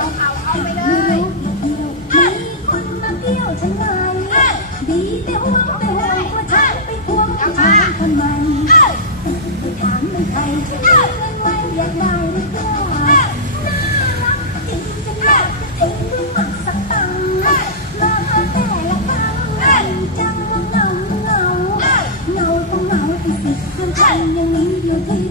เอาเอาเอาไปเลยอ่คนมาเที่ยวฉันไงดีแต่วงแต่ห่วงว่าฉันไปทวงกับทำไมไปถามไม่ใครฉันไม่ไหวอยากได้หรือเปล่ารักจริงจังเลยจริงด้วยหักสักตังมาแต่ละครั้งจังว่าเงาเงาเงาต้องเงาอีสิบครั้งยังมีอยู่ที่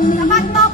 สิมันมี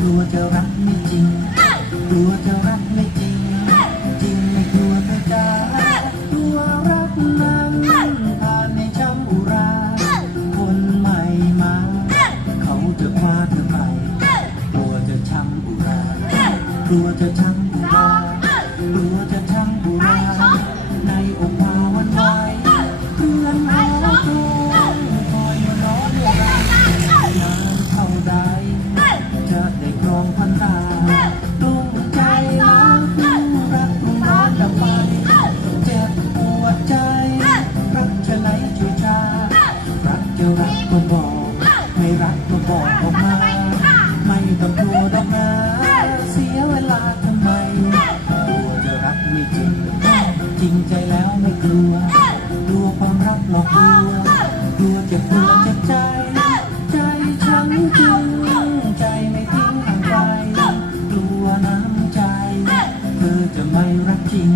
กลัวจะรักไม่จริงกลัวจะ จะรักก็บอก ไม่รักก็บอกออกมา ไม่ต้องกลัวดอกนะเสียเวลาทำไมกลัวจะรักไม่จริง จริงใจแล้วไม่กลัว กลัวความรักหลอกลวงกลัวเจ็บปวดเจ็บใจ ใจฉันจริงใจไม่ทิ้งห่างไกลกลัวน้ำใจ เธอจะไม่รักจริง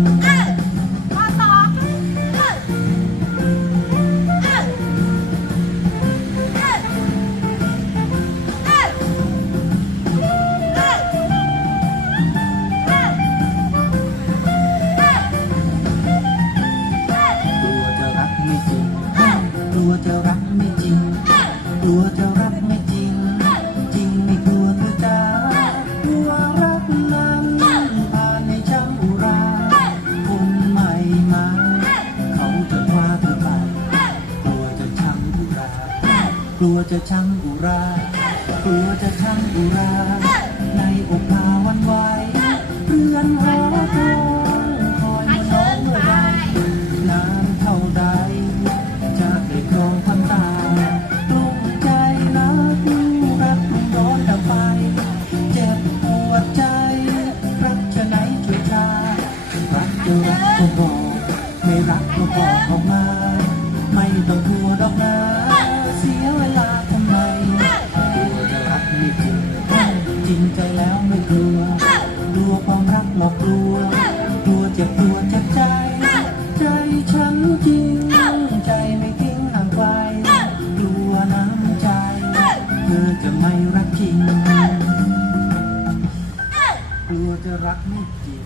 รากลัวจะช้ำอุรา ในอกพาวันไหวเรือนหอทองคอยมาน้องเมื่อไรนานเท่าใดจะได้ครองพันตาดวงใจนักรักรุ่งร้อนดับไฟเจ็บปวดใจ รักจะไหนช่วยชารักจะรักก็บอก ไม่รักก็บอกออกมา ไม่ต้อง ความกลัว กลัวเจ็บปวดเจ็บใจ ใจฉันจริง ใจไม่ทิ้งห่างไกล กลัวน้ำใจ เธอจะไม่รักจริง กลัวจะรักไม่จริง